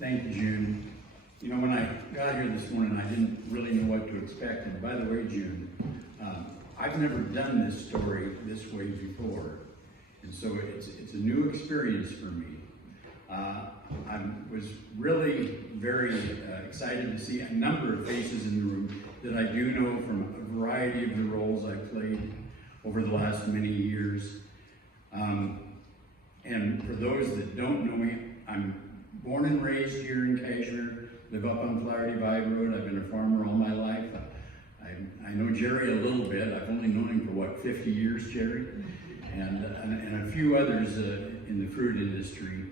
Thank you, June. You know, when I got here this morning, I didn't really know what to expect. And by the way, June, I've never done this story this way before. And so it's a new experience for me. I was really very excited to see a number of faces in the room that I do know from a variety of the roles I've played over the last many years. And for those that don't know me, I'm born and raised here in Cashmere, live up on Flower Divide Road. I've been a farmer all my life. I know Jerry a little bit. I've only known him for, what, 50 years, Jerry? And a few others in the fruit industry.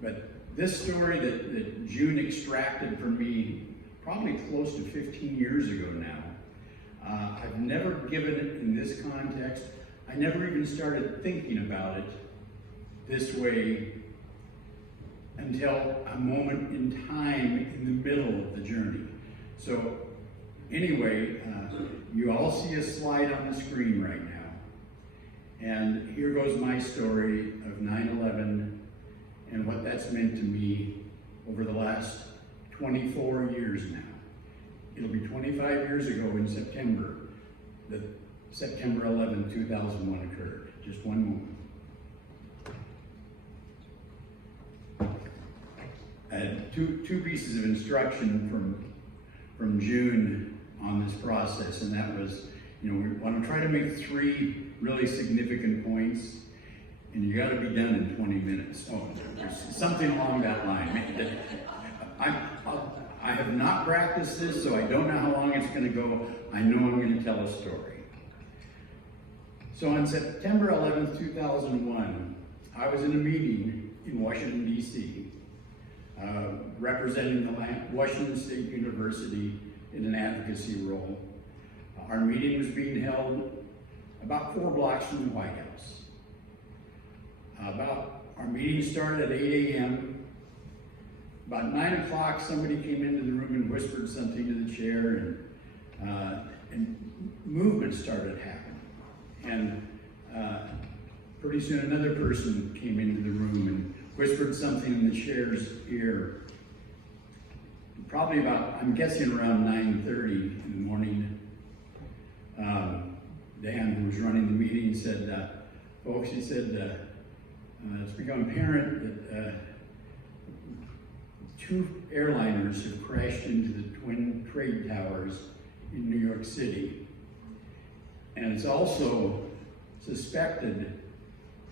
But this story that June extracted from me probably close to 15 years ago now, I've never given it in this context. I never even started thinking about it this way until a moment in time in the middle of the journey. So anyway, you all see a slide on the screen right now. And here goes my story of 9/11 and what that's meant to me over the last 24 years now. It'll be 25 years ago in September that September 11, 2001 occurred. Just one moment. I had two pieces of instruction from June on this process, and that was, you know, we want to try to make 3 really significant points, and you got to be done in 20 minutes. Oh, there's something along that line. I have not practiced this, so I don't know how long it's going to go. I know I'm going to tell a story. So on September 11th, 2001, I was in a meeting in Washington, D.C., representing the Washington State University in an advocacy role. Our meeting was being held about 4 blocks from the White House. Our meeting started at 8 a.m. About 9 o'clock, somebody came into the room and whispered something to the chair, and movement started happening. And pretty soon another person came into the room and whispered something in the chair's ear. Probably about, I'm guessing around 9:30 in the morning, Dan, who was running the meeting, said, folks, he said, it's become apparent that 2 airliners have crashed into the Twin Trade Towers in New York City. And it's also suspected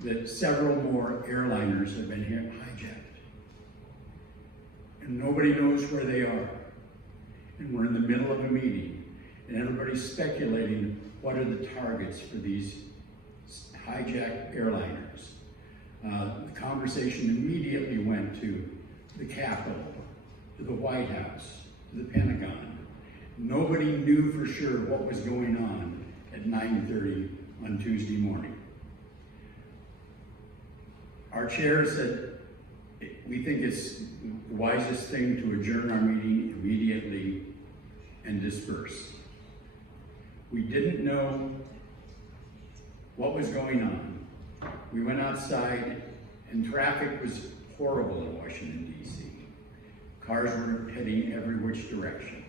that several more airliners have been hijacked. And nobody knows where they are. And we're in the middle of a meeting, and everybody's speculating what are the targets for these hijacked airliners. The conversation immediately went to the Capitol, to the White House, to the Pentagon. Nobody knew for sure what was going on at 9:30 on Tuesday morning. Our chair said, we think it's the wisest thing to adjourn our meeting immediately and disperse. We didn't know what was going on. We went outside, and traffic was horrible in Washington, D.C. Cars were heading every which direction.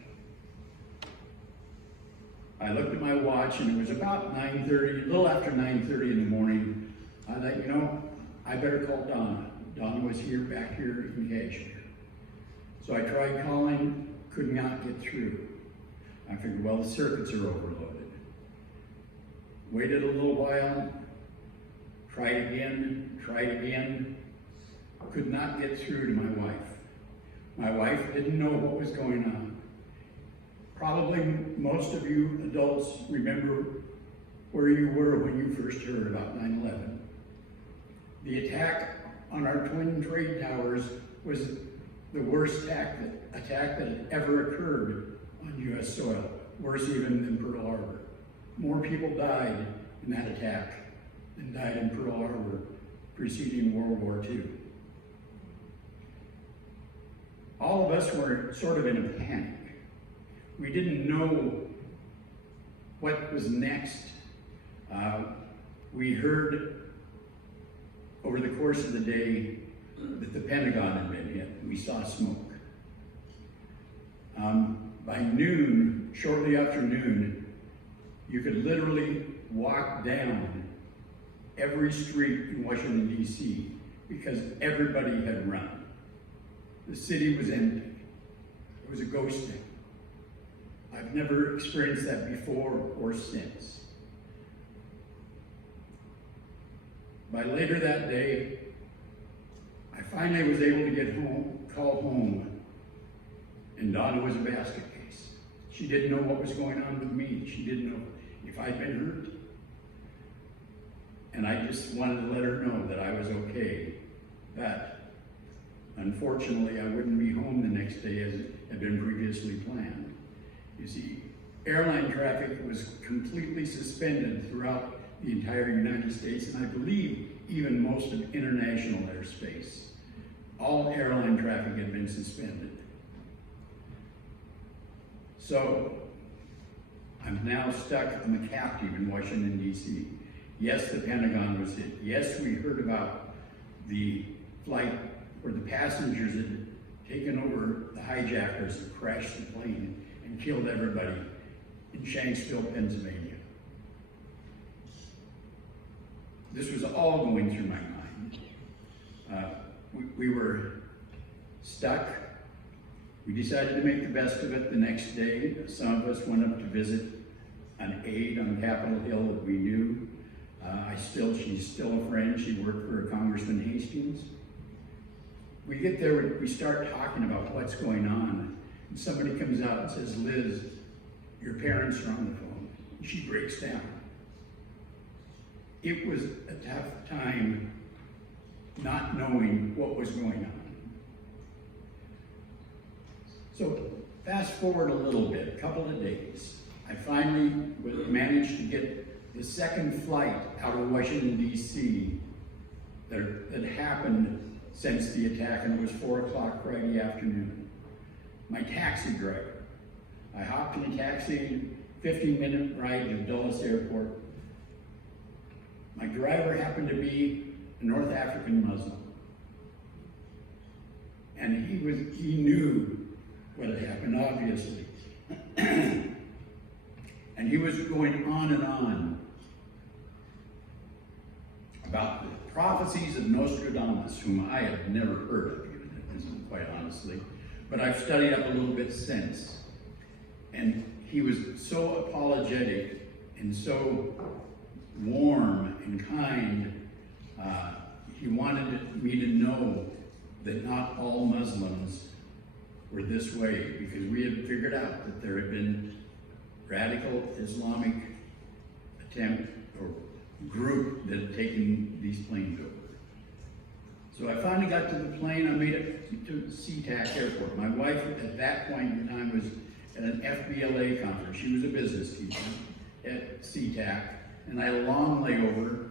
I looked at my watch, and it was about 9:30, a little after 9:30 in the morning. I thought, you know, I better call Donna. Donna was back here in Cashmere. So I tried calling, could not get through. I figured, well, the circuits are overloaded. Waited a little while, tried again, could not get through to my wife. My wife didn't know what was going on. Probably most of you adults remember where you were when you first heard about 9/11. The attack on our Twin Trade Towers was the worst attack that had ever occurred on U.S. soil, worse even than Pearl Harbor. More people died in that attack than died in Pearl Harbor preceding World War II. All of us were sort of in a panic. We didn't know what was next. We heard over the course of the day that the Pentagon had been hit. We saw smoke. By noon, shortly after noon, you could literally walk down every street in Washington, D.C. because everybody had run. The city was empty. It was a ghost town. I've never experienced that before or since. By later that day, I finally was able to get home, call home, and Donna was a basket case. She didn't know what was going on with me. She didn't know if I'd been hurt. And I just wanted to let her know that I was okay. That, unfortunately, I wouldn't be home the next day as had been previously planned. You see, airline traffic was completely suspended throughout the entire United States, and I believe even most of international airspace. All airline traffic had been suspended. So, I'm now stuck. I'm a captive in Washington, D.C. Yes, the Pentagon was hit. Yes, we heard about the flight where the passengers had taken over the hijackers and crashed the plane and killed everybody in Shanksville, Pennsylvania. This was all going through my mind. We were stuck. We decided to make the best of it the next day. Some of us went up to visit an aide on Capitol Hill that we knew. She's still a friend. She worked for Congressman Hastings. We get there, we start talking about what's going on, and somebody comes out and says, "Liz, your parents are on the phone." And she breaks down. It was a tough time not knowing what was going on. So fast forward a little bit, a couple of days. I finally managed to get the second flight out of Washington, D.C. that happened since the attack, and it was 4 o'clock Friday afternoon. My taxi driver. I hopped in a taxi, 15-minute ride to Dulles Airport. My driver happened to be a North African Muslim. And he knew what had happened, obviously. And he was going on and on about the prophecies of Nostradamus, whom I had never heard of, quite honestly. But I've studied up a little bit since. And he was so apologetic and so warm and kind. He wanted me to know that not all Muslims were this way, because we had figured out that there had been radical Islamic attempt or group that had taken these planes over. So I finally got to the plane. I made it to SeaTac Airport. My wife at that point in time was at an FBLA conference. She was a business teacher at SeaTac, and I had a long layover.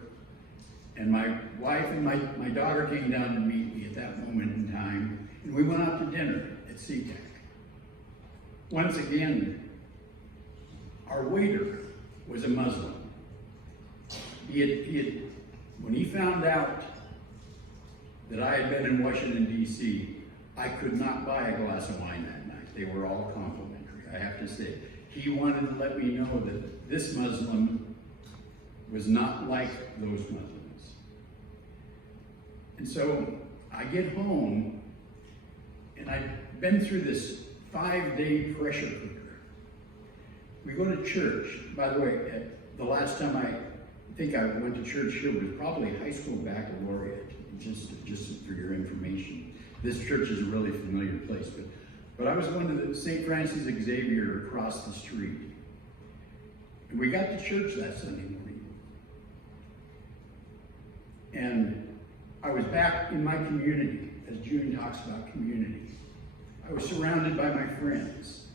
And my wife and my daughter came down to meet me at that moment in time, and we went out to dinner at SeaTac. Once again, our waiter was a Muslim. When he found out that I had been in Washington, D.C., I could not buy a glass of wine that night. They were all complimentary, I have to say. He wanted to let me know that this Muslim was not like those Muslims. And so I get home, and I've been through this 5-day pressure cooker. We go to church. By the way, the last time I think I went to church here was probably high school baccalaureate, just for your information. This church is a really familiar place, but I was going to the St. Francis Xavier across the street. And we got to church that Sunday morning. And I was back in my community, as June talks about community. I was surrounded by my friends.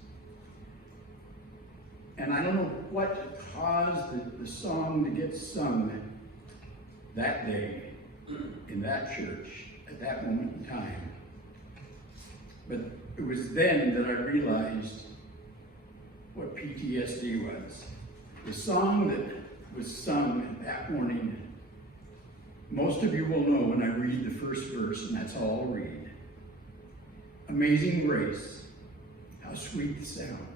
And I don't know what caused the song to get sung that day in that church at that moment in time. But it was then that I realized what PTSD was. The song that was sung that morning Most of you will know when I read the first verse, and that's all I'll read. Amazing grace, how sweet the sound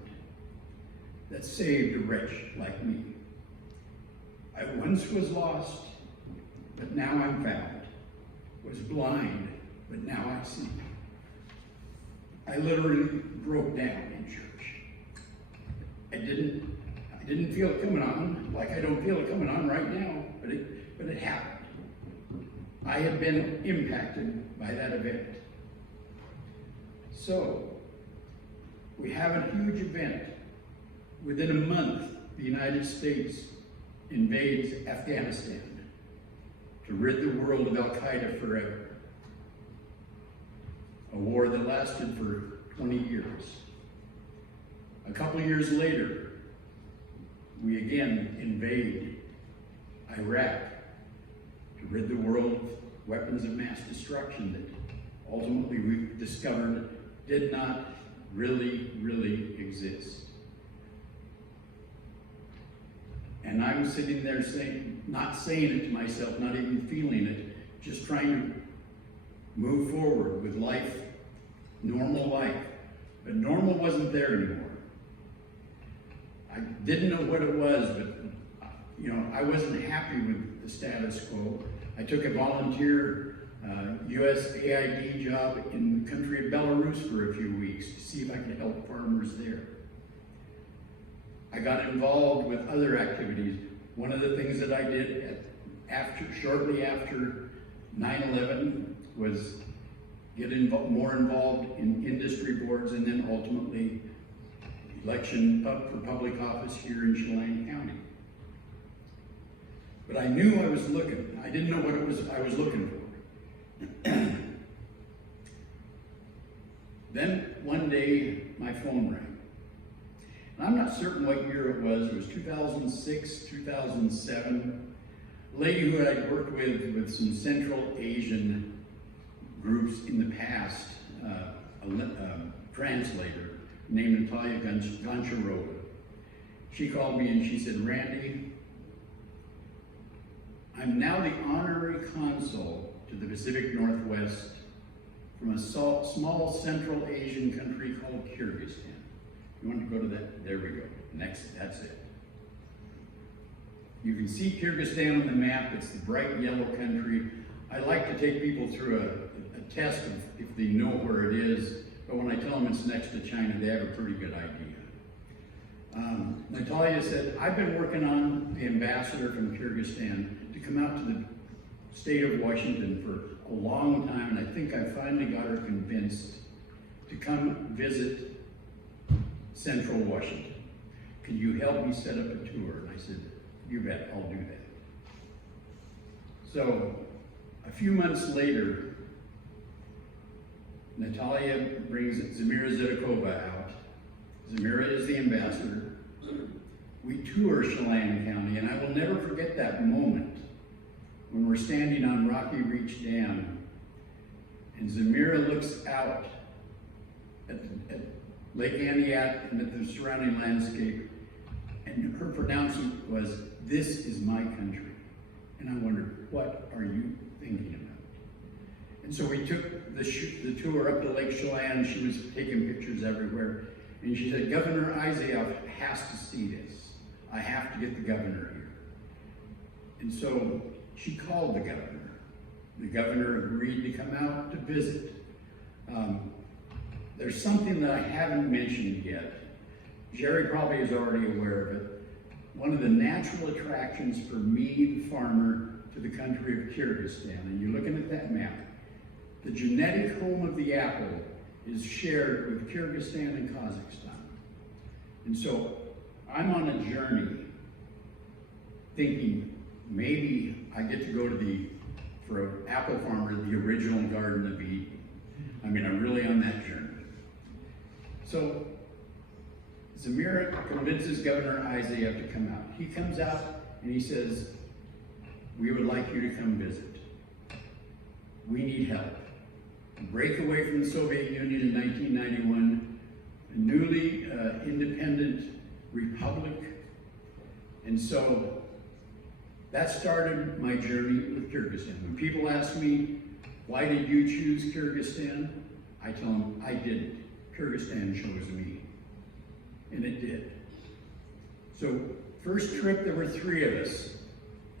that saved a wretch like me. I once was lost, but now I'm found. Was blind, but now I see. I literally broke down in church. I didn't feel it coming on, like I don't feel it coming on right now, but it happened. I have been impacted by that event. So, we have a huge event. Within a month, the United States invades Afghanistan to rid the world of Al-Qaeda forever. A war that lasted for 20 years. A couple years later, we again invade Iraq to rid the world of weapons of mass destruction that ultimately we discovered did not really exist. And I'm sitting there not saying it to myself, not even feeling it, just trying to move forward with life, normal life. But normal wasn't there anymore. I didn't know what it was, but I wasn't happy with the status quo. I took a volunteer USAID job in the country of Belarus for a few weeks to see if I could help farmers there. I got involved with other activities. One of the things that I did shortly after 9/11 was get more involved in industry boards and then ultimately election for public office here in Chelan County. But I knew I was looking. I didn't know what it was I was looking for. Then one day my phone rang. And I'm not certain what year it was. It was 2006, 2007. A lady who I'd worked with some Central Asian groups in the past, a translator named Natalia Goncharova. She called me and she said, "Randy, I'm now the honorary consul to the Pacific Northwest from a small Central Asian country called Kyrgyzstan." You want to go to that? There we go. Next, that's it. You can see Kyrgyzstan on the map. It's the bright yellow country. I like to take people through a test of if they know where it is, but when I tell them it's next to China, they have a pretty good idea. Natalia said, "I've been working on the ambassador from Kyrgyzstan to come out to the state of Washington for a long time, and I think I finally got her convinced to come visit Central Washington. Can you help me set up a tour?" And I said, "You bet, I'll do that." So a few months later, Natalia brings Zamira Zidakova out. Zamira is the ambassador. We tour Chelan County, and I will never forget that moment when we're standing on Rocky Reach Dam, and Zamira looks out at Lake Aniat and at the surrounding landscape, and her pronouncement was, "This is my country." And I wondered, what are you thinking about? And so we took the tour up to Lake Chelan. She was taking pictures everywhere. And she said, "Governor Isaiah has to see this. I have to get the governor here." And so she called the governor. The governor agreed to come out to visit. There's something that I haven't mentioned yet. Jerry probably is already aware of it. One of the natural attractions for me, the farmer, to the country of Kyrgyzstan, and you're looking at that map, the genetic home of the apple is shared with Kyrgyzstan and Kazakhstan. And so I'm on a journey thinking maybe I get to go to for an apple farmer, the original Garden of Eden. I mean, I'm really on that journey. So Zamira convinces Governor Isaiah to come out. He comes out and he says, "We would like you to come visit. We need help. Break away from the Soviet Union in 1991, a newly independent republic." And so that started my journey with Kyrgyzstan. When people ask me, why did you choose Kyrgyzstan? I tell them, I didn't. Kyrgyzstan chose me. And it did. So, first trip, there were 3 of us.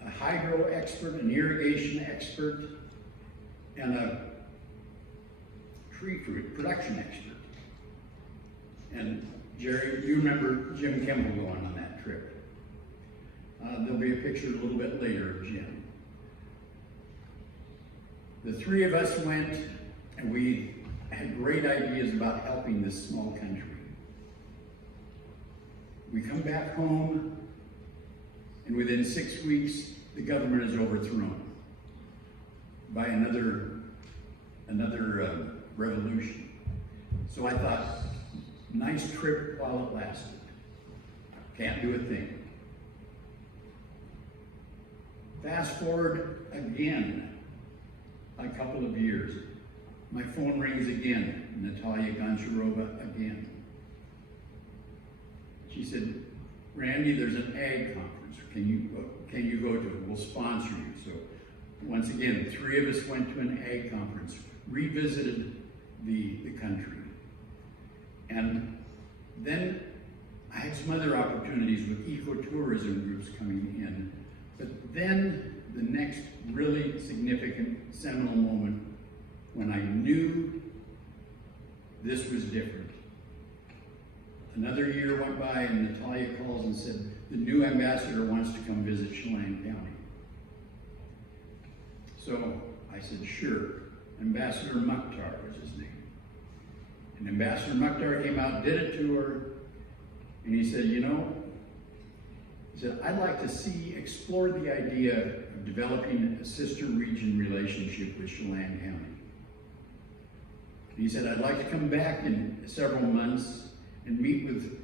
A hydro expert, an irrigation expert, and a tree fruit production expert. And Jerry, you remember Jim Kimball going on that trip. There'll be a picture a little bit later of Jim. The 3 of us went, and we had great ideas about helping this small country. We come back home, and within 6 weeks, the government is overthrown by another revolution. So I thought, nice trip while it lasted. Can't do a thing. Fast forward again, a couple of years. My phone rings again, Natalia Goncharova again. She said, Randy, there's an ag conference. Can you go to it? We'll sponsor you. So once again, 3 of us went to an ag conference, revisited the country. And then I had some other opportunities with ecotourism groups coming in. But then the next really significant seminal moment when I knew this was different. Another year went by and Natalia calls and said, the new ambassador wants to come visit Chelan County. So I said, sure. Ambassador Mukhtar was his name. And Ambassador Mukhtar came out, did a tour, and he said, he said, I'd like to explore the idea of developing a sister region relationship with Chelan County. And he said, I'd like to come back in several months and meet with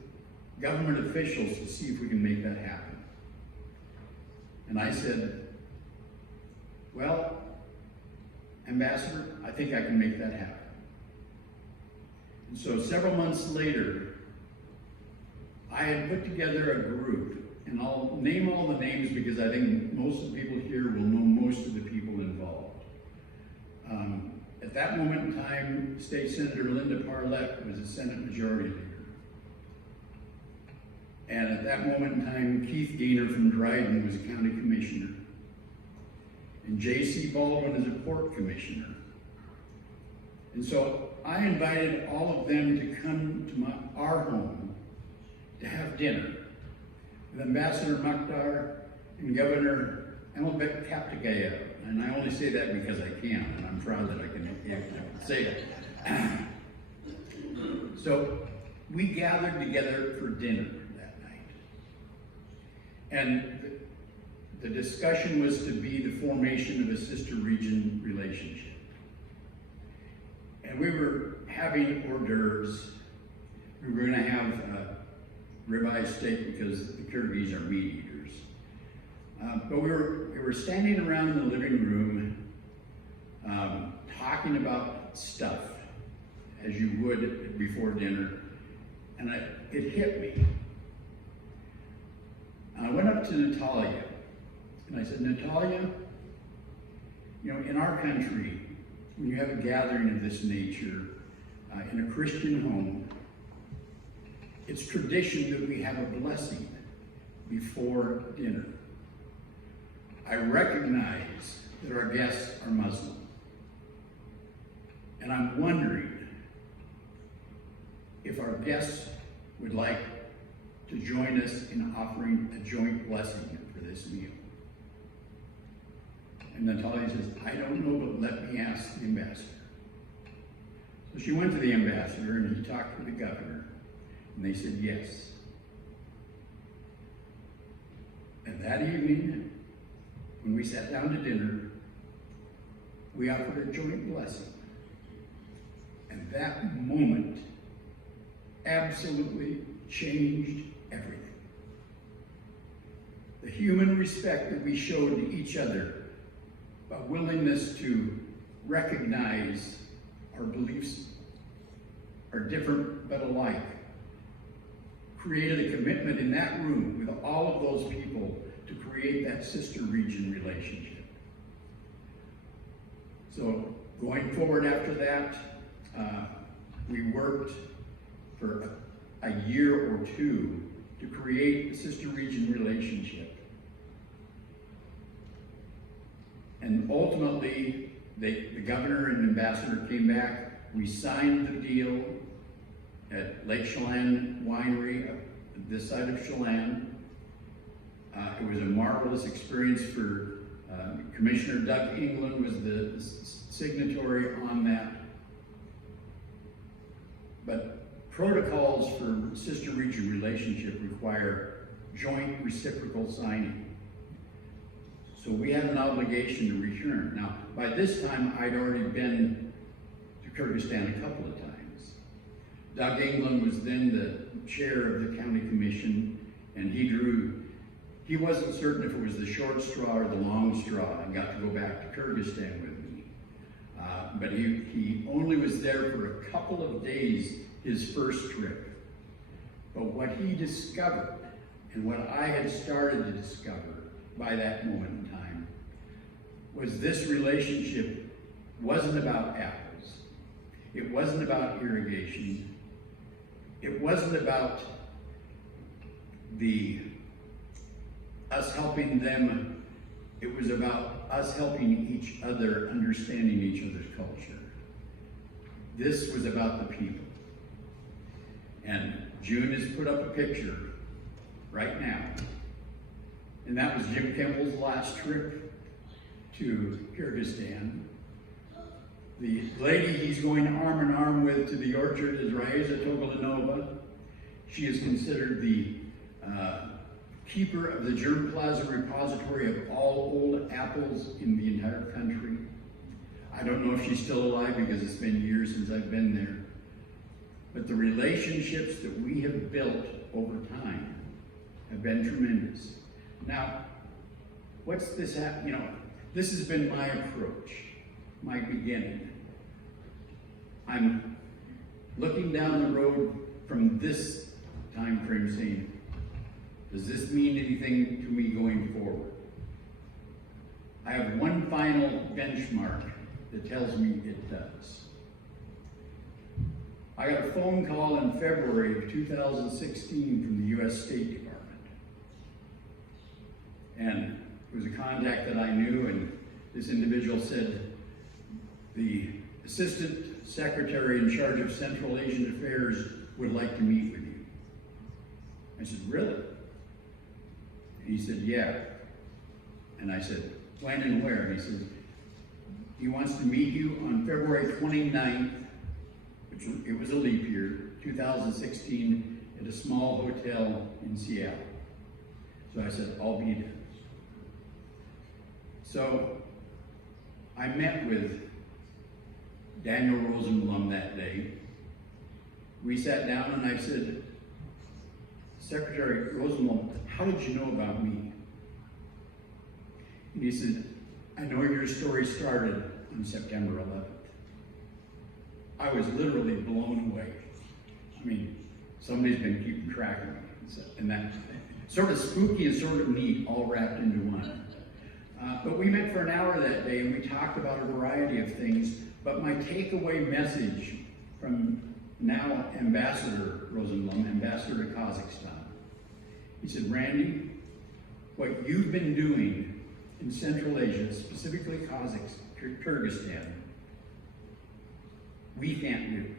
government officials to see if we can make that happen. And I said, well, Ambassador, I think I can make that happen. And so several months later, I had put together a group, and I'll name all the names because I think most of the people here will know most of the people involved. At that moment in time, State Senator Linda Parlett was a Senate Majority Leader. And at that moment in time, Keith Gaynor from Dryden was a County Commissioner. And J.C. Baldwin is a Port Commissioner. And so I invited all of them to come to our home to have dinner with Ambassador Mukhtar and Governor Emilbek Kaptagayev. And I only say that because I can, and I'm proud that I can say that. So we gathered together for dinner that night. And the discussion was to be the formation of a sister region relationship. And we were having hors d'oeuvres. We were going to have ribeye steak because the Kyrgyz are meat eaters. But we were standing around in the living room talking about stuff, as you would before dinner, and it hit me. I went up to Natalia, and I said, Natalia, in our country, when you have a gathering of this nature in a Christian home, it's tradition that we have a blessing before dinner. I recognize that our guests are Muslim. And I'm wondering if our guests would like to join us in offering a joint blessing for this meal. And Natalia says, I don't know, but let me ask the ambassador. So she went to the ambassador and he talked to the governor, and they said yes. And that evening, when we sat down to dinner, we offered a joint blessing. And that moment absolutely changed everything. The human respect that we showed to each other, a willingness to recognize our beliefs are different but alike, created a commitment in that room with all of those people to create that sister region relationship. So going forward after that, we worked for a year or two to create the sister region relationship. And ultimately, the governor and ambassador came back. We signed the deal at Lake Chelan Winery, this side of Chelan. It was a marvelous experience for Commissioner Doug England was the signatory on that. But protocols for sister region relationship require joint reciprocal signing. So we had an obligation to return. Now, by this time, I'd already been to Kyrgyzstan a couple of times. Doug England was then the chair of the county commission, and he wasn't certain if it was the short straw or the long straw, and got to go back to Kyrgyzstan with me. But he only was there for a couple of days his first trip. But what he discovered, and what I had started to discover by that moment in time, was this relationship wasn't about apples. It wasn't about irrigation. It wasn't about us helping them. It was about us helping each other, understanding each other's culture. This was about the people. And June has put up a picture right now. And that was Jim Kimball's last trip to Kyrgyzstan. The lady he's going arm in arm with to the orchard is Raisa Togolanova. She is considered the keeper of the germplasm repository of all old apples in the entire country. I don't know if she's still alive because it's been years since I've been there. But the relationships that we have built over time have been tremendous. Now, what's this this has been my approach, my beginning. I'm looking down the road from this time frame saying, does this mean anything to me going forward? I have one final benchmark that tells me it does. I got a phone call in February of 2016 from the U.S. State Department. And it was a contact that I knew, and this individual said, the Assistant Secretary in charge of Central Asian Affairs would like to meet with you. I said, really? And he said, yeah. And I said, when and where? And he said, he wants to meet you on February 29th, which it was a leap year, 2016, at a small hotel in Seattle. So I said, I'll be there. So I met with Daniel Rosenblum that day. We sat down and I said, Secretary Rosenblum, how did you know about me? And he said, I know your story started on September 11th. I was literally blown away. I mean, somebody's been keeping track of me. And that sort of spooky and sort of neat, all wrapped into one. But we met for an hour that day and we talked about a variety of things. But my takeaway message from now Ambassador Rosenblum, Ambassador to Kazakhstan, he said, Randy, what you've been doing in Central Asia, specifically Kyrgyzstan, we can't do.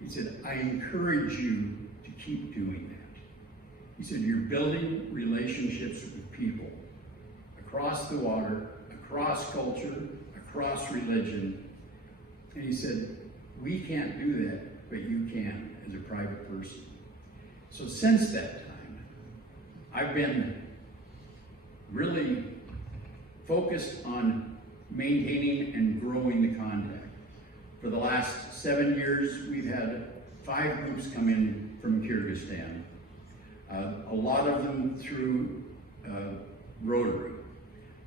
He said, I encourage you to keep doing that. He said, you're building relationships with people across the water, across culture, across religion. And he said, we can't do that, but you can as a private person. So since that time, I've been really focused on maintaining and growing the contact. For the last 7 years, we've had 5 groups come in from Kyrgyzstan. A lot of them through Rotary.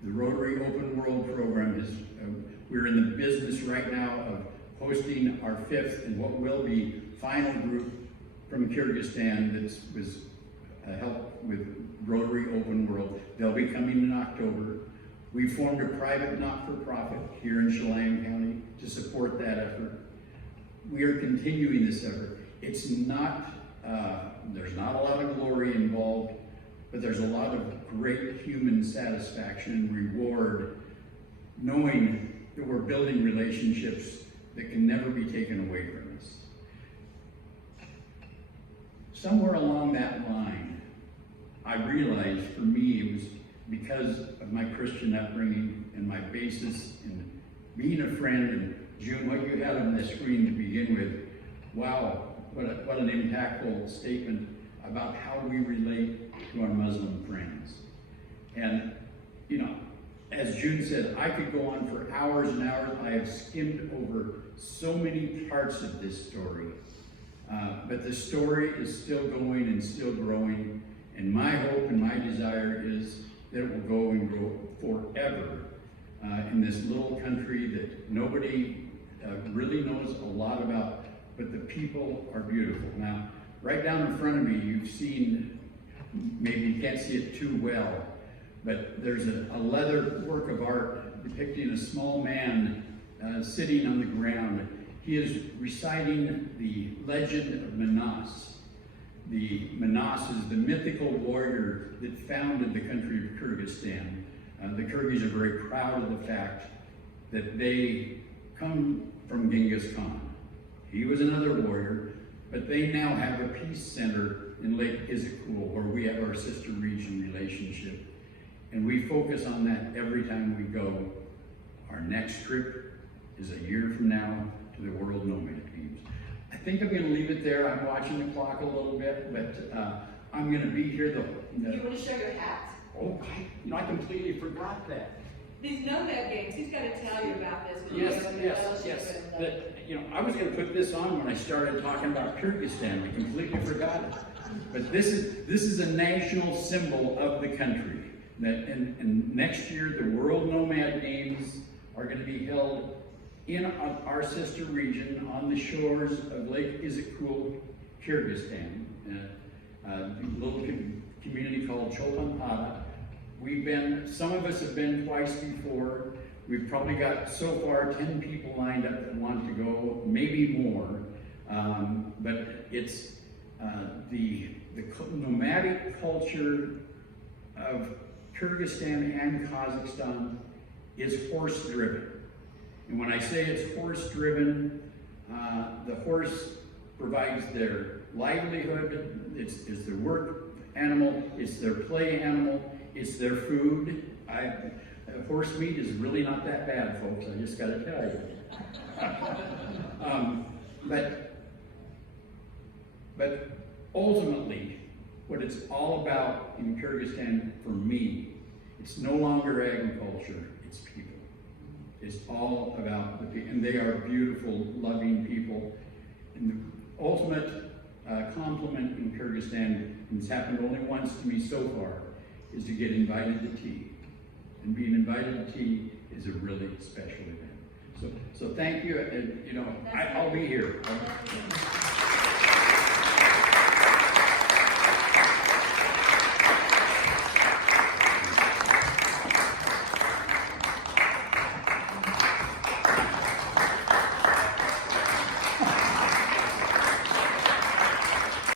The Rotary Open World Program is, we're in the business right now of hosting our 5th and what will be final group from Kyrgyzstan that was help with Rotary Open World. They'll be coming in October. We formed a private not-for-profit here in Chelan County to support that effort. We are continuing this effort. It's not, there's not a lot of glory involved, but there's a lot of great human satisfaction and reward knowing that we're building relationships that can never be taken away from us. Somewhere along that line, I realized for me it was because of my Christian upbringing and my basis in being a friend, and June, what you had on the screen to begin with, wow, what an impactful statement about how we relate to our Muslim friends. And, you know, as June said, I could go on for hours and hours. I have skimmed over so many parts of this story. But the story is still going and still growing. And my hope and my desire is that it will go and grow forever in this little country that nobody really knows a lot about, but the people are beautiful. Now, right down in front of me, you've seen, maybe you can't see it too well, but there's a leather work of art depicting a small man sitting on the ground. He is reciting the legend of Manas. Manas is the mythical warrior that founded the country of Kyrgyzstan. The Kyrgyz are very proud of the fact that they come from Genghis Khan. He was another warrior, but they now have a peace center in Lake Izikul, where we have our sister region relationship. And we focus on that every time we go. Our next trip is a year from now to the World Nomad Games. I think I'm going to leave it there. I'm watching the clock a little bit, but I'm going to be here. You want to show your hat? Oh, I completely forgot that. These Nomad Games, he's got to tell you about this. Yes. But, I was going to put this on when I started talking about Kyrgyzstan. I completely forgot it. But this is a national symbol of the country. And next year, the World Nomad Games are going to be held in our sister region on the shores of Lake Izikul, Kyrgyzstan, a little community called Chopanpada. Some of us have been twice before. We've probably got so far 10 people lined up that want to go, maybe more. But it's the nomadic culture of Kyrgyzstan and Kazakhstan is horse-driven. And when I say it's horse-driven, the horse provides their livelihood, it's their work animal, it's their play animal, it's their food. Horse meat is really not that bad, folks, I just gotta tell you. But ultimately, what it's all about in Kyrgyzstan, for me, it's no longer agriculture, it's people. It's all about the people, and they are beautiful, loving people. And the ultimate compliment in Kyrgyzstan, and it's happened only once to me so far, is to get invited to tea. And being invited to tea is a really special event. So thank you, and I'll be here.